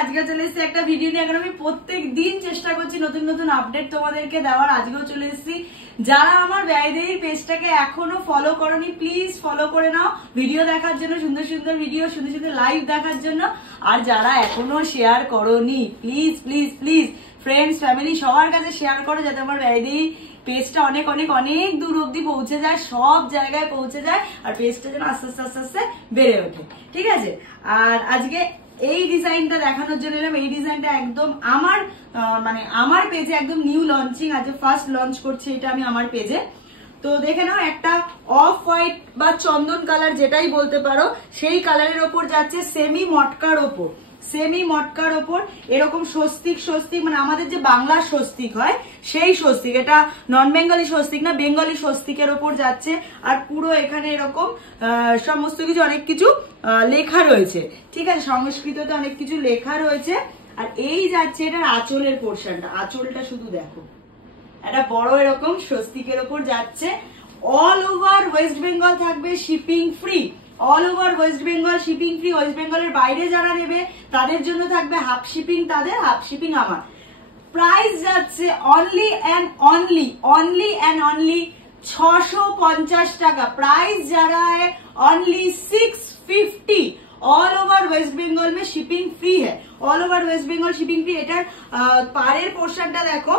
আজকে চলে এসেছি একটা ভিডিও নিয়ে। এখন আমি প্রত্যেক দিন চেষ্টা করছি নতুন নতুন আপডেট তোমাদেরকে দেওয়ার। আজকেও চলে এসেছি। যারা আমার ব্যয়দেহীর পেজটাকে এখনো ফলো করোনি প্লিজ ফলো করে নাও, ভিডিও দেখার জন্য, সুন্দর সুন্দর ভিডিও, সুন্দর সুন্দর লাইভ দেখার জন্য। আর যারা এখনো শেয়ার করোনি please please please friends family সবার কাছে শেয়ার করো, যাতে আমার ব্যয়দেহী পেজটা অনেক অনেক অনেক দূর অব্দি পৌঁছে যায়, সব জায়গায় পৌঁছে যায়, আর পেজটা যেন আস্তে আস্তে আস্তে আস্তে বেড়ে ওঠে। ঠিক আছে? আর আজকে এই ডিজাইনটা দেখানোর জন্য এলাম। এই ডিজাইনটা একদম আমার আমার পেজে একদম নিউ লঞ্চিং, আজকে ফার্স্ট লঞ্চ করছি এটা আমি আমার পেজে। তো দেখে নাও, একটা অফ হোয়াইট বা চন্দন কালার যেটাই বলতে পারো, সেই কালারের ওপর যাচ্ছে সেমি মটকার ওপর, সেমি মটকার ওপর এরকম স্বস্তিক স্বস্তিক, মানে আমাদের যে বাংলার স্বস্তিক হয় সেই স্বস্তিক, এটা নন বেঙ্গলি স্বস্তিক না, বেঙ্গলি স্বস্তিকের ওপর যাচ্ছে। আর পুরো এখানে এরকম সমস্ত কিছু অনেক কিছু লেখা রয়েছে। ঠিক আছে, সংস্কৃততে অনেক কিছু লেখা রয়েছে। আর এই যাচ্ছে এটার আঁচলের পোর্শনটা, আঁচলটা শুধু দেখো, একটা বড় এরকম স্বস্তিকের ওপর যাচ্ছে। অল ওভার ওয়েস্ট বেঙ্গল থাকবে shipping free, all over West Bengal shipping free. ওয়েস্ট বেঙ্গলের বাইরে যারা নেবে তাদের জন্য থাকবে হাফ শিপিং, তাদের হাফ শিপিং আমার। প্রাইস যাচ্ছে অনলি অ্যান্ড অনলি 650 টাকা। প্রাইস যারা है only 650। All over West Bengal में शिपिंग फ्री है, all over West Bengal shipping free. এটার পাড়ের পোর্শনটা দেখো,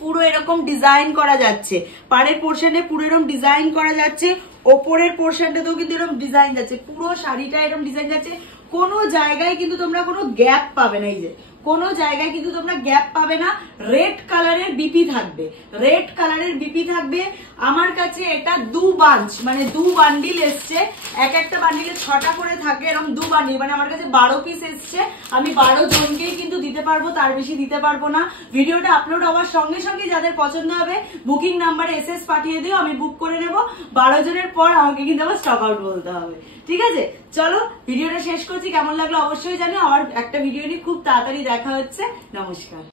পুরো এরকম ডিজাইন করা যাচ্ছে, পাড়ের পোর্শনে পুরো এরকম ডিজাইন করা যাচ্ছে, ওপরের পোর্শনটাতেও কিন্তু এরকম ডিজাইন যাচ্ছে, পুরো শাড়িটা এরকম ডিজাইন যাচ্ছে। কোনো জায়গায় কিন্তু তোমরা কোনো গ্যাপ পাবে না, এই যে কোনো জায়গায় কিন্তু তোমরা গ্যাপ পাবে না। রেড কালারের বিপি থাকবে, রেড কালারের বিপি থাকবে। আমার কাছে এটা দু বাঞ্চ, মানে দু বান্ডিল এসছে, এক একটা বান্ডিলে 6টা করে থাকে, এরকম দু বান্ডিল, মানে আমার কাছে 12 পিস এসছে। আমি 12 জনকেই কিন্তু দিতে পারবো, তার বেশি দিতে পারবো না। ভিডিওটা আপলোড হওয়ার সঙ্গে সঙ্গে যাদের পছন্দ হবে বুকিং নাম্বারে এসএস পাঠিয়ে দিও, আমি বুক করে নেবো। 12 জনের পর আমাকে কিন্তু আবার স্টক আউট বলতে হবে। ঠিক আছে, চলো ভিডিওটা শেষ করছি। কেমন লাগলো অবশ্যই জানো। আমার একটা ভিডিও নিয়ে খুব তাড়াতাড়ি দেখা হচ্ছে। নমস্কার।